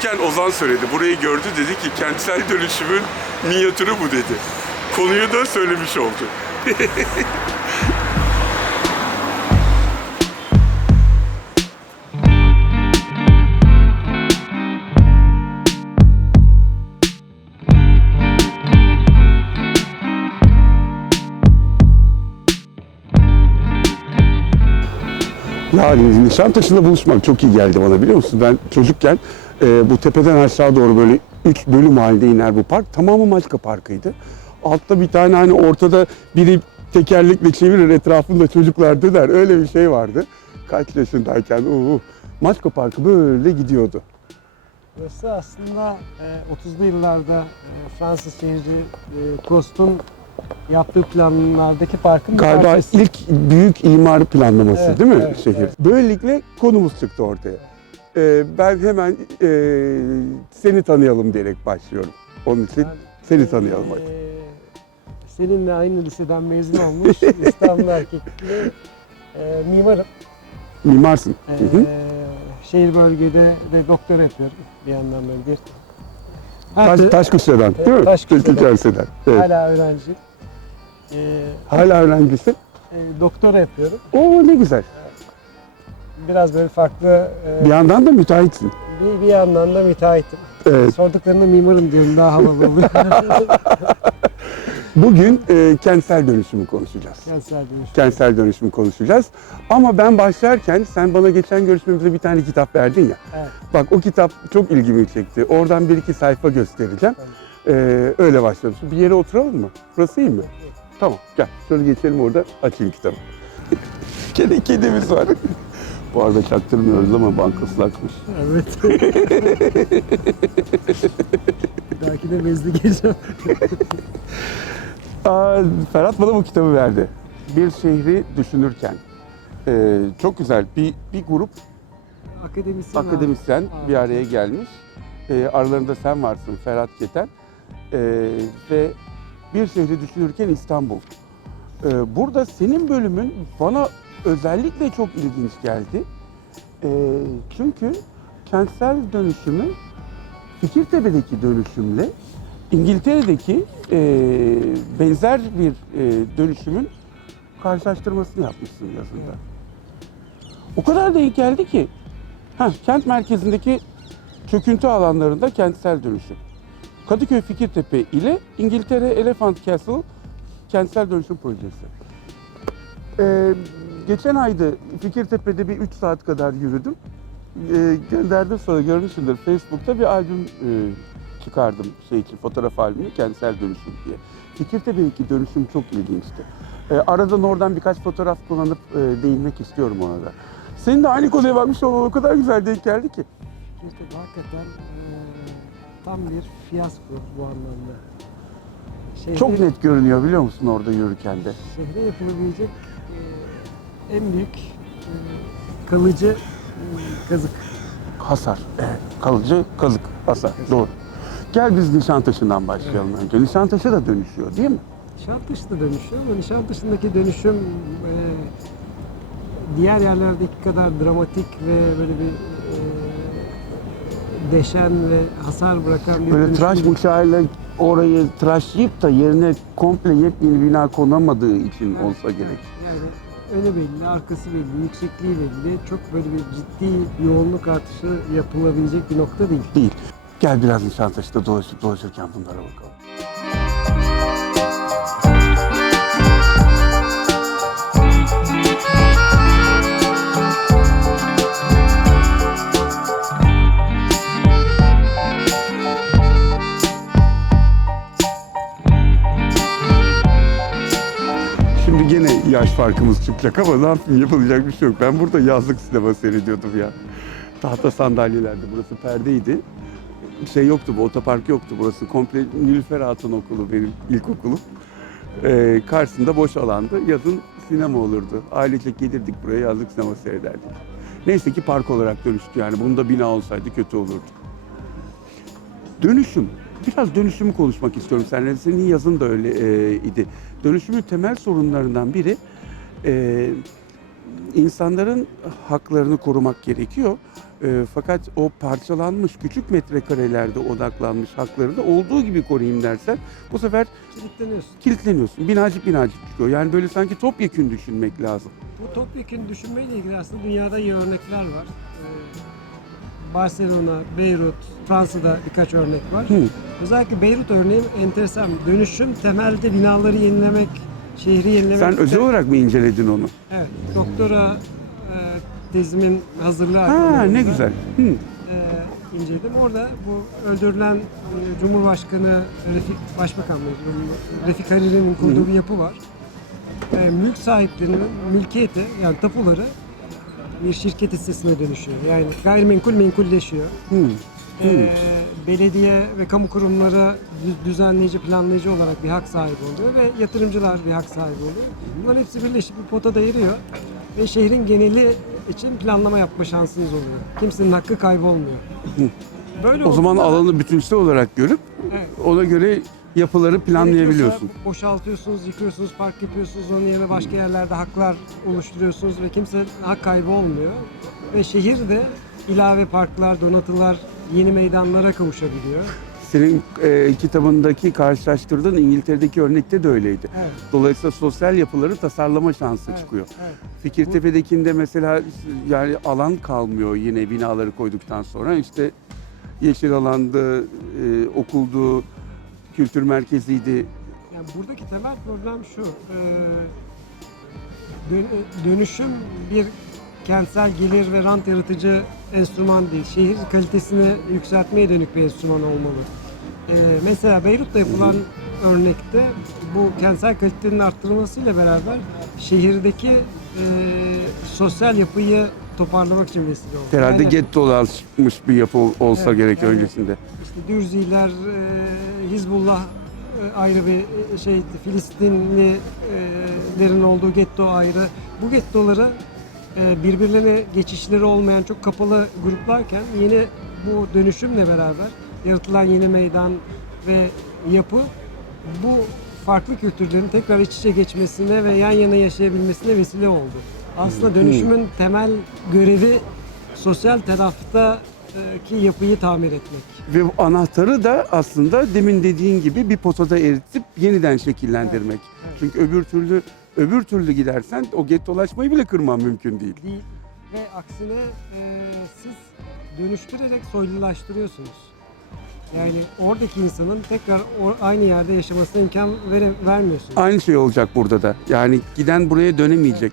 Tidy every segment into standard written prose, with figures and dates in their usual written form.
konuşurken Ozan söyledi. Burayı gördü, dedi ki kentsel dönüşümün minyatürü bu dedi. Konuyu da söylemiş oldu. Yani Nişantaşı'nda buluşmak çok iyi geldi bana, biliyor musun? Ben çocukken bu tepeden aşağı doğru böyle 3 bölüm halinde iner bu park. Tamamı Maçka Parkı'ydı. Altta bir tane hani ortada biri tekerlekle çevirir, etrafında çocuklar döner. Öyle bir şey vardı. Kaç yaşındayken Maçka Parkı böyle gidiyordu. Burası aslında 30'lu yıllarda Fransız şehirci Proust'un yaptığı planlardaki parkın Galiba parçası. ilk büyük imar planlaması, Evet, değil mi evet, şehir? evet. Böylelikle konumuz çıktı ortaya. Ben hemen seni tanıyalım diyerek başlıyorum. Onun için seni tanıyalım hadi. Seninle aynı liseden mezun olmuş İstanbul erkekli mimarım. Mimarsın. Hı hı. Şehir bölgede de doktora yapıyorum bir yandan böyle bir. Taşkışla'dan, değil mi? Taşkışla'dan. Tekstilden. Evet. Hala öğrenci. Hala öğrencisin. Doktora yapıyorum. Oo, ne güzel. Biraz böyle farklı. Bir yandan da müteahhitsin. Bir yandan da müteahhitim. Evet. Sorduklarında mimarım diyorum, daha havalı oluyor. Bugün kentsel dönüşümü konuşacağız. Kentsel dönüşüm. Kentsel dönüşümü konuşacağız. Ama ben başlarken sen bana geçen görüşmemizde bir tane kitap verdin ya. Evet. Bak, o kitap çok ilgimi çekti. Oradan bir iki sayfa göstereceğim. Öyle başlayalım. Bir yere oturalım mı? Burası iyi mi? Tamam, gel. Şöyle geçelim, orada açayım kitabı. Gene kedimiz var. Bu arada çaktırmıyoruz ama banka ıslakmış. Evet. Belki de bezli geleceğim. Ferhat bana bu kitabı verdi. Bir şehri düşünürken. Çok güzel. Bir grup akademisyen bir araya gelmiş. Aralarında sen varsın, Ferhat Keten. Ve bir şehri düşünürken İstanbul. Burada senin bölümün bana özellikle çok ilginç geldi. Çünkü kentsel dönüşümü Fikirtepe'deki dönüşümle İngiltere'deki benzer bir dönüşümün karşılaştırmasını yapmışsın yazında. O kadar denk geldi ki kent merkezindeki çöküntü alanlarında kentsel dönüşüm. Kadıköy Fikirtepe ile İngiltere Elephant Castle kentsel dönüşüm projesi. Geçen ayda Fikirtepe'de bir 3 saat kadar yürüdüm. Gönderdim, sonra görmüşsündür, Facebook'ta bir albüm çıkardım fotoğraf albümü, kentsel dönüşüm diye. Fikirtepe'deki dönüşüm çok ilginçti. Aradan oradan birkaç fotoğraf kullanıp değinmek istiyorum ona da. Senin de aynı konuya bakmış olman o kadar güzel denk geldi ki. Fikirtepe hakikaten tam bir fiyasko bu anlamda. Çok net görünüyor, biliyor musun, orada yürürken de. Şehre yapılabilecek en büyük kalıcı kazık. Hasar. Evet. Kalıcı kazık, hasar. Doğru. Gel biz Nişantaşı'ndan başlayalım önce. Nişantaşı da dönüşüyor, değil mi? Nişantaşı da dönüşüyor ama Nişantaşı'ndaki dönüşüm diğer yerlerdeki kadar dramatik ve böyle bir deşen ve hasar bırakan bir Böyle dönüşüm tıraş değil. bıçağıyla orayı tıraşlayıp da yerine komple yepyeni bina konamadığı için Evet. olsa gerek. Yani önü belli, arkası belli, yüksekliği belli. Çok böyle bir ciddi yoğunluk artışı yapılabilecek bir nokta değil. Değil. Gel biraz Nişantaşı'da dolaşırken bunlara bakalım. Şimdi gene yaş farkımız çıkacak ama ne yapayım, yapılacak bir şey yok. Ben burada yazlık sinema seyrediyordum ya. Tahta sandalyelerde, burası perdeydi. Yoktu, bu otopark yoktu, burası komple Nilüfer Hatun Okulu, benim ilkokulum. Karşısında boş alandı, yazın sinema olurdu. Ailecek gelirdik buraya, yazlık sinema seyrederdik. Neyse ki park olarak dönüştü, yani bunda bina olsaydı kötü olurdu. Dönüşüm, biraz dönüşümü konuşmak istiyorum seninle. Senin yazın da öyle idi. Dönüşümün temel sorunlarından biri insanların haklarını korumak gerekiyor. Fakat o parçalanmış küçük metrekarelerde odaklanmış hakları da olduğu gibi koruyayım dersen bu sefer Kilitleniyorsun. kilitleniyorsun. Binacık binacık çıkıyor. Yani böyle sanki topyekün düşünmek lazım. Bu topyekun düşünmeyle ilgili aslında dünyada iyi örnekler var. Barcelona, Beyrut, Fransa'da birkaç örnek var. Özellikle Beyrut örneği enteresan. Dönüşüm temelde binaları yenilemek, şehri yenilemek. Sen özel olarak mı inceledin onu? Evet, doktora tezimin hazırlığı Ha, hakkında ne güzel. Hı. inceledim. Orada bu öldürülen Cumhurbaşkanı Başbakan Refik Hariri'nin kurduğu bir yapı var. Mülk sahiplerinin mülkiyeti, yani tapuları bir şirket hissesine dönüşüyor. Yani gayrimenkul menkulleşiyor. Belediye ve kamu kurumları düzenleyici, planlayıcı olarak bir hak sahibi oluyor ve yatırımcılar bir hak sahibi oluyor. Bunların hepsi birleşip bir potada eriyor ve şehrin geneli için planlama yapma şansınız oluyor. Kimsenin hakkı kaybolmuyor. Böyle O zaman olduğunda da- alanı bütünsel olarak görüp Evet. ona göre yapıları planlayabiliyorsun. Gerekiyorsa boşaltıyorsunuz, yıkıyorsunuz, park yapıyorsunuz, onun yerine başka yerlerde haklar oluşturuyorsunuz ve kimse hak kaybı olmuyor. Ve şehir de ilave parklar, donatılar, yeni meydanlara kavuşabiliyor. Senin kitabındaki karşılaştırdığın İngiltere'deki örnekte de öyleydi. Evet. Dolayısıyla sosyal yapıları tasarlama şansı Evet, çıkıyor. evet. Fikirtepe'dekinde mesela yani alan kalmıyor yine binaları koyduktan sonra. İşte yeşil alandı, okuldu, kültür merkeziydi. Yani buradaki temel problem şu, dönüşüm bir kentsel gelir ve rant yaratıcı enstrüman değil. Şehir kalitesini yükseltmeye dönük bir enstrüman olmalı. Mesela Beyrut'ta yapılan örnekte bu kentsel kalitenin arttırılmasıyla beraber şehirdeki sosyal yapıyı toparlamak için vesile oldu. Herhalde Yani gettolaşmış bir yapı olsa Evet, gerek yani öncesinde. işte Dürziler, Hizbullah ayrı bir şey, Filistinlilerin olduğu getto ayrı. Bu gettoları birbirlerine geçişleri olmayan çok kapalı gruplarken yeni bu dönüşümle beraber yaratılan yeni meydan ve yapı bu farklı kültürlerin tekrar iç içe geçmesine ve yan yana yaşayabilmesine vesile oldu. Aslında dönüşümün temel görevi sosyal taraftaki yapıyı tamir etmek. Ve bu anahtarı da aslında demin dediğin gibi bir potada eritip yeniden şekillendirmek. Evet. Çünkü öbür türlü gidersen o gettolaşmayı bile kırman mümkün değil. Değil. Ve aksine siz dönüştürerek soylulaştırıyorsunuz. Yani oradaki insanın tekrar aynı yerde yaşamasına imkan vermiyorsunuz. Aynı şey olacak burada da. Yani giden buraya dönemeyecek.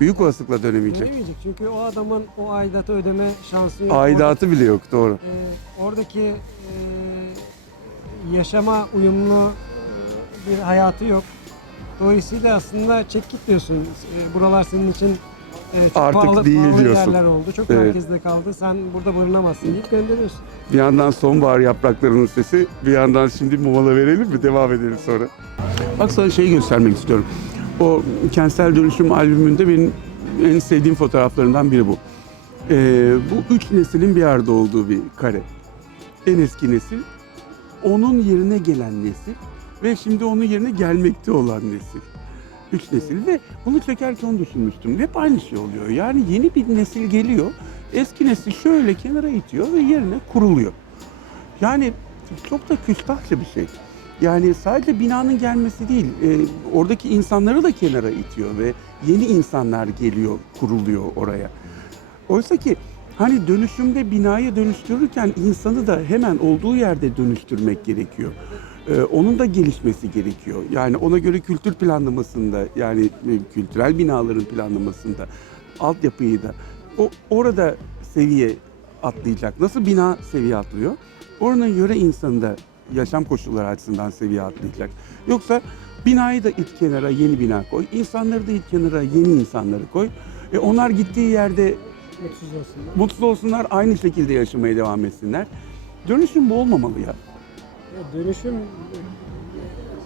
Büyük olasılıkla dönemeyecek. Dönemeyecek çünkü o adamın o aidatı ödeme şansı yok. Aidatı bile yok, doğru. Oradaki yaşama uyumlu bir hayatı yok. Dolayısıyla aslında çek git diyorsun. Buralar senin için çok Artık pahalı değil diyorsun. yerler oldu. Çok Evet. merkezde kaldı. Sen burada barınamazsın deyip gönderiyorsun. Bir yandan sonbahar yapraklarının sesi, bir yandan şimdi bir mola verelim mi? Devam edelim sonra. Bak sana şeyi göstermek istiyorum. O Kentsel Dönüşüm albümünde benim en sevdiğim fotoğraflarından biri bu. Bu üç neslin bir arada olduğu bir kare. En eski nesil, onun yerine gelen nesil ve şimdi onun yerine gelmekte olan nesil. Üç nesil ve bunu çekerken onu düşünmüştüm. Hep aynı şey oluyor. Yani yeni bir nesil geliyor, eski nesil şöyle kenara itiyor ve yerine kuruluyor. Yani çok da küstahça bir şey. Yani sadece binanın gelmesi değil, oradaki insanları da kenara itiyor ve yeni insanlar geliyor, kuruluyor oraya. Oysa ki hani dönüşümde binayı dönüştürürken insanı da hemen olduğu yerde dönüştürmek gerekiyor. Onun da gelişmesi gerekiyor. Yani ona göre kültür planlamasında, yani kültürel binaların planlamasında, altyapıyı da orada seviye atlayacak. Nasıl bina seviye atlıyor? Oranın yöre insanı da yaşam koşulları açısından seviye atlayacak. Yoksa binayı da it kenara yeni bina koy, insanları da it kenara yeni insanları koy. Onlar gittiği yerde Mutsuz olsunlar. mutsuz olsunlar, aynı şekilde yaşamaya devam etsinler. Dönüşüm bu olmamalı ya. Dönüşüm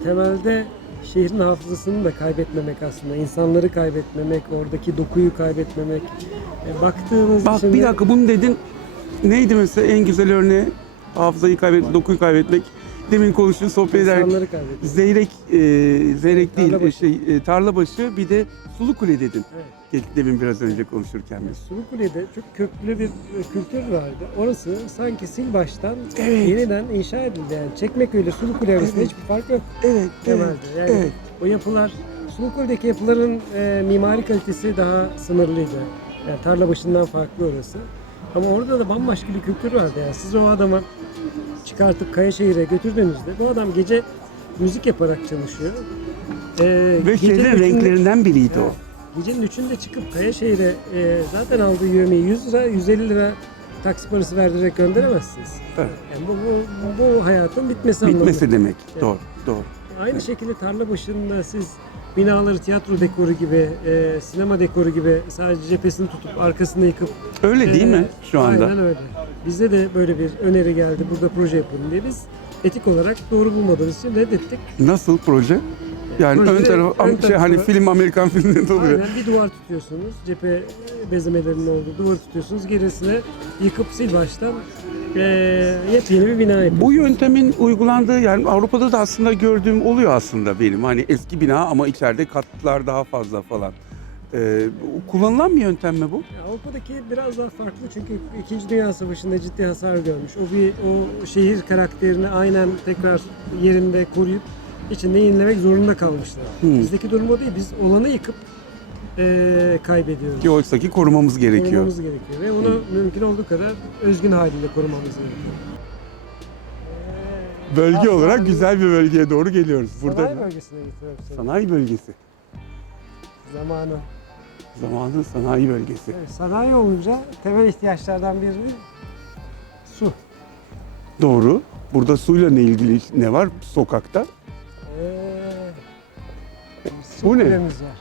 temelde şehrin hafızasını da kaybetmemek aslında. İnsanları kaybetmemek, oradaki dokuyu kaybetmemek. Baktığınız Bak için bir de- dakika bunu dedin. Neydi mesela en güzel örneği? Hafızayı kaybetmek, dokuyu kaybetmek. demin konuştuğun sohbet ederken İnsanları kaybediyor. Zeyrek değil, Tarlabaşı. Tarlabaşı, bir de Sulukule dedin. Evet. Demin biraz önce konuşurken biz. Sulukule'de çok köklü bir kültür vardı. Orası sanki sil baştan Evet. yeniden inşa edildi. Yani Çekmeköy ile Sulukule arasında Evet. hiçbir fark yok Evet, temelde. Yani evet. o yapılar, Sulukule'deki yapıların mimari kalitesi daha sınırlıydı. Yani Tarlabaşı'ndan farklı orası. Ama orada da bambaşka bir kültür vardı. Yani siz o adamı çıkartıp Kayaşehir'e götürdüğünüzde bu adam gece müzik yaparak çalışıyor. Ve Gecenin şehrin üçünde- renklerinden biriydi o. Evet. Gecenin 3'ünde çıkıp Kayaşehir'e zaten aldığı yövmeyi 100 lira, 150 lira taksi parası verdirerek gönderemezsiniz. Evet. Yani bu hayatın bitmesi anlamına. Bitmesi demek. Evet. Doğru, doğru. Aynı şekilde Tarlabaşı'nda siz binaları tiyatro dekoru gibi, sinema dekoru gibi sadece cephesini tutup arkasını yıkıp... Öyle değil mi şu anda? Aynen öyle. Bizde de böyle bir öneri geldi, burada proje yapalım diye. Biz etik olarak doğru bulmadığımız için reddettik. Nasıl proje? Yani Proje- ön tarafı ön hani tarafı- film, Amerikan filmlerinde oluyor. Aynen bir duvar tutuyorsunuz, cephe bezemelerinin olduğu duvar tutuyorsunuz, gerisine yıkıp sil baştan yepyeni bir bina yapıyorsunuz. Bu yöntemin uygulandığı, yani Avrupa'da da aslında gördüğüm oluyor aslında benim. Hani eski bina ama içeride katlar daha fazla falan. Kullanılan bir yöntem mi bu? Ya Avrupa'daki biraz daha farklı çünkü 2. Dünya Savaşı'nda ciddi hasar görmüş. O şehir karakterini aynen tekrar yerinde koruyup içinde yenilemek zorunda kalmışlar. Bizdeki durum o değil. Biz olanı yıkıp kaybediyoruz. Ki oysa ki korumamız gerekiyor. Korumamız gerekiyor ve onu mümkün olduğu kadar özgün haliyle korumamız gerekiyor. Bölge olarak güzel bir bölgeye doğru geliyoruz. Burada Sanayi bölgesine getiriyorum seni. sanayi bölgesi. Zamanı. Zamanın sanayi bölgesi. Evet, sanayi olunca temel ihtiyaçlardan biri su. Doğru. Burada suyla ne ilgili ne var sokakta? Bu ne? Kulemiz var.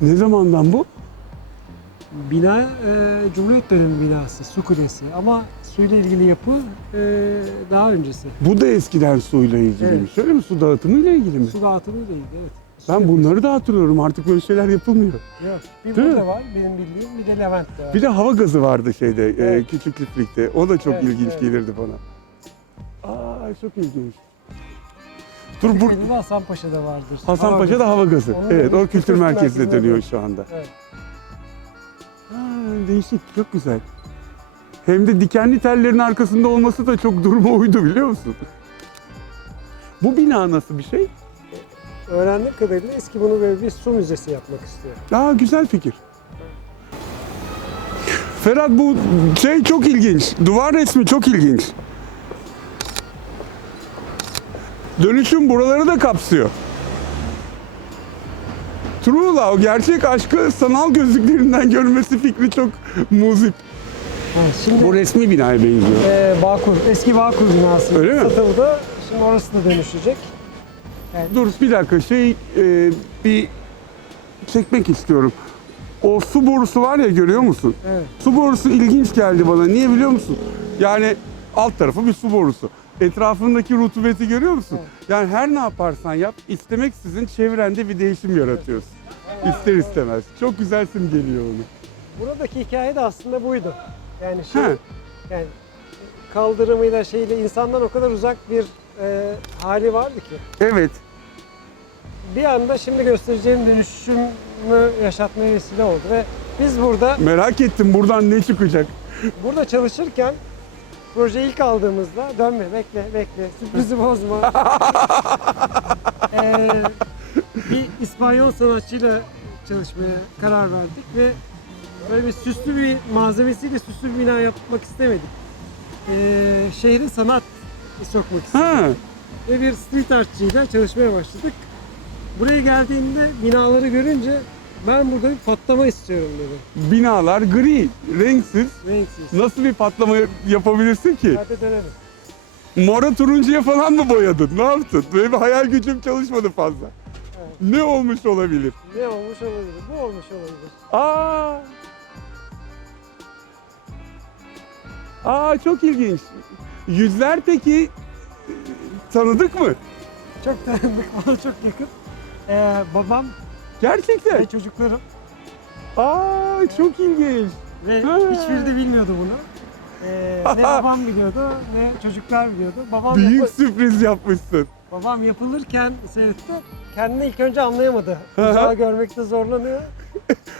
Ne zamandan bu? Bina Cumhuriyet dönemi binası, su kulesi ama suyla ilgili yapı daha öncesi. Bu da eskiden suyla ilgiliymiş. Evet. Öyle mi? Su dağıtımıyla ilgili mi? Su dağıtımıyla ilgili, evet. Ben bunları da hatırlıyorum. Artık böyle şeyler yapılmıyor. Yok. Bir Değil burada mi? var, benim bildiğim, bir de Levent'te var. Bir de hava gazı vardı şeyde, Evet. küçük çiftlikte. O da çok Evet, ilginç evet. gelirdi bana. Aa, çok ilginç. Dur, bu Bir de Hasanpaşa'da vardır. Hasanpaşa'da hava gazı. Onun Evet, o kültür kültür merkezine merkezine dönüyor dönüyor. şu anda. Evet. Değişik, çok güzel. Hem de dikenli tellerin arkasında olması da çok duruma uydu, biliyor musun? Bu bina nasıl bir şey? Öğrendiğim kadarıyla eski bunu böyle bir su müzesi yapmak istiyor. Güzel fikir. Ferhat, bu şey çok ilginç. Duvar resmi çok ilginç. Dönüşüm buraları da kapsıyor. True Love, gerçek aşkı sanal gözlüklerinden görmesi fikri çok muzip. Şimdi Bu resmi binaya benziyor. Bağkur, eski Bağkur binası Öyle mi? satıldı. Şimdi orası da dönüşecek. Dur bir dakika, bir çekmek istiyorum. O su borusu var ya, görüyor musun? Evet. Su borusu ilginç geldi bana. Niye biliyor musun? Yani alt tarafı bir su borusu. Etrafındaki rutubeti görüyor musun? Evet. Yani her ne yaparsan yap, istemeksizin çevrende bir değişim yaratıyorsun. İster istemez. Çok güzel simgeliyor onu. Buradaki hikaye de aslında buydu. Yani He. yani kaldırımıyla şeyle insandan o kadar uzak bir hali vardı ki. Evet. Bir anda şimdi göstereceğim dönüşümü yaşatmaya vesile oldu ve biz Merak ettim buradan ne çıkacak. burada çalışırken projeyi ilk aldığımızda dönme bekle sürprizi bozma. Bir İspanyol sanatçıyla çalışmaya karar verdik ve böyle bir süslü bir malzemesiyle süslü bir bina yapmak istemedik. Şehre sanat sokmak istedik. Ha, Ve bir street artçıyla çalışmaya başladık. Buraya geldiğimde binaları görünce ben burada bir patlama istiyorum dedi. binalar gri, renksiz. Renksiz. Nasıl bir patlama yapabilirsin ki? Hadi dönelim. Mora turuncuya falan mı boyadın? Ne yaptın? Böyle bir hayal gücüm çalışmadı fazla. Evet. Ne olmuş olabilir? Ne olmuş olabilir? Bu olmuş olabilir. Çok ilginç. Yüzler peki tanıdık mı? Çok tanıdık, bana çok yakın. Babam Gerçekten. ve çocuklarım Çok ilginç. ve Ha. hiçbiri de bilmiyordu bunu. Ne babam biliyordu ne çocuklar biliyordu. Büyük sürpriz yapmışsın. Babam yapılırken seyretti. Kendini ilk önce anlayamadı. Hı hı. Uzağa görmekte zorlanıyor.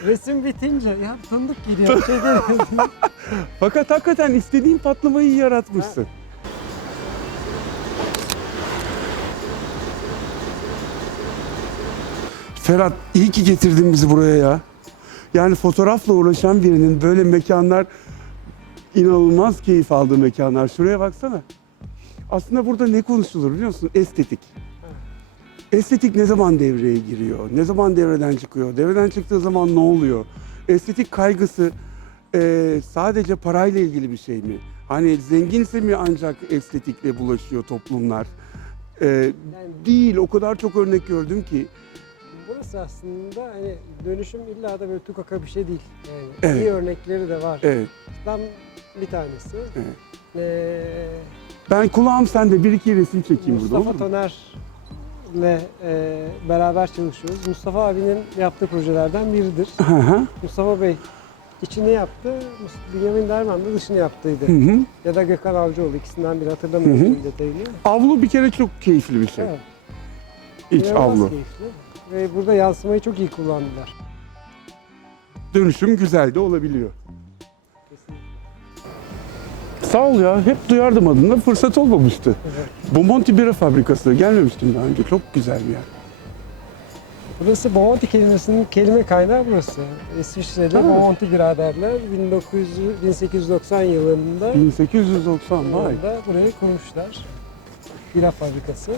Resim bitince ya tanıdık geliyor. Şey demedim. Fakat hakikaten istediğin patlamayı yaratmışsın. Ferhat, iyi ki getirdin bizi buraya ya. Yani fotoğrafla uğraşan birinin böyle mekanlar, inanılmaz keyif aldığı mekanlar. Şuraya baksana. Aslında burada ne konuşulur biliyor musun? Estetik. Estetik ne zaman devreye giriyor? Ne zaman devreden çıkıyor? Devreden çıktığı zaman ne oluyor? Estetik kaygısı sadece parayla ilgili bir şey mi? Hani zenginse mi ancak estetikle bulaşıyor toplumlar? Değil, o kadar çok örnek gördüm ki. Burası aslında hani dönüşüm illa da böyle tukaka bir şey değil. Yani Evet. iyi örnekleri de var. Evet, Ben bir tanesi. evet. Ee, Ben kulağım sende, bir iki resim çekeyim burada, olur Mustafa mu? Toner'le beraber çalışıyoruz. Mustafa abinin yaptığı projelerden biridir. Hı hı, Mustafa Bey içini yaptı, Bünyamin Derman da dışını yaptıydı. hı hı. Ya da Gökhan Avcıoğlu, ikisinden biri hatırlamıyorum Hı hı. şimdi detayını. Avlu bir kere çok keyifli bir şey. Evet, İç inanılmaz avlu. keyifli. Ve burada yansımayı çok iyi kullandılar. Dönüşüm güzel de olabiliyor. Sağ ol ya. Hep duyardım adını. Fırsat olmamıştı. Evet. Bomonti Bira Fabrikası. Gelmemiştim daha önce. Çok güzel bir yer. Burası Bomonti kelimesinin kelime kaynağı burası. İsviçre'de Ha. Bomonti biraderler 1890 yılında 1890 vay. burayı kurmuşlar. Bira fabrikası.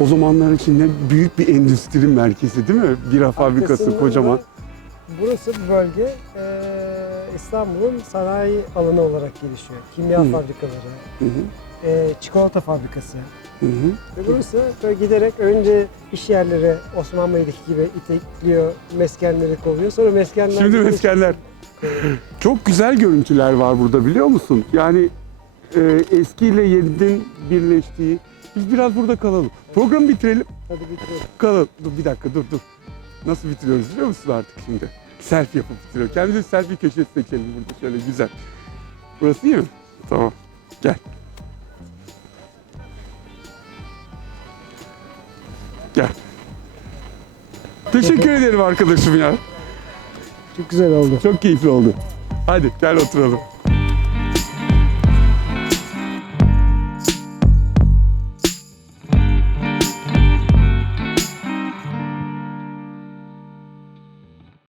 O zamanlar içinde büyük bir endüstri merkezi değil mi? Bira fabrikası Arkasında kocaman. da Burası bir bölge İstanbul'un sanayi alanı olarak gelişiyor. Kimya Hı. fabrikaları, Hı hı, çikolata fabrikası. hı hı. Ve burası böyle giderek önce iş yerleri Osmanlı'daki gibi itekliyor, meskenleri kovuyor. Sonra meskenler... Şimdi meskenler. Çok güzel görüntüler var burada biliyor musun? Yani eskiyle yeninin birleştiği. Biz biraz burada kalalım. Programı bitirelim. Hadi bitirelim. Kalalım. Dur bir dakika dur. Nasıl bitiriyoruz biliyor musun artık şimdi? Selfie yapıp bitiriyor. Kendimize selfie köşesi seçelim burada şöyle güzel. Burası iyi mi? Tamam. Gel. Gel. Teşekkür ederim arkadaşım ya. Çok güzel oldu. Çok keyifli oldu. Hadi gel oturalım.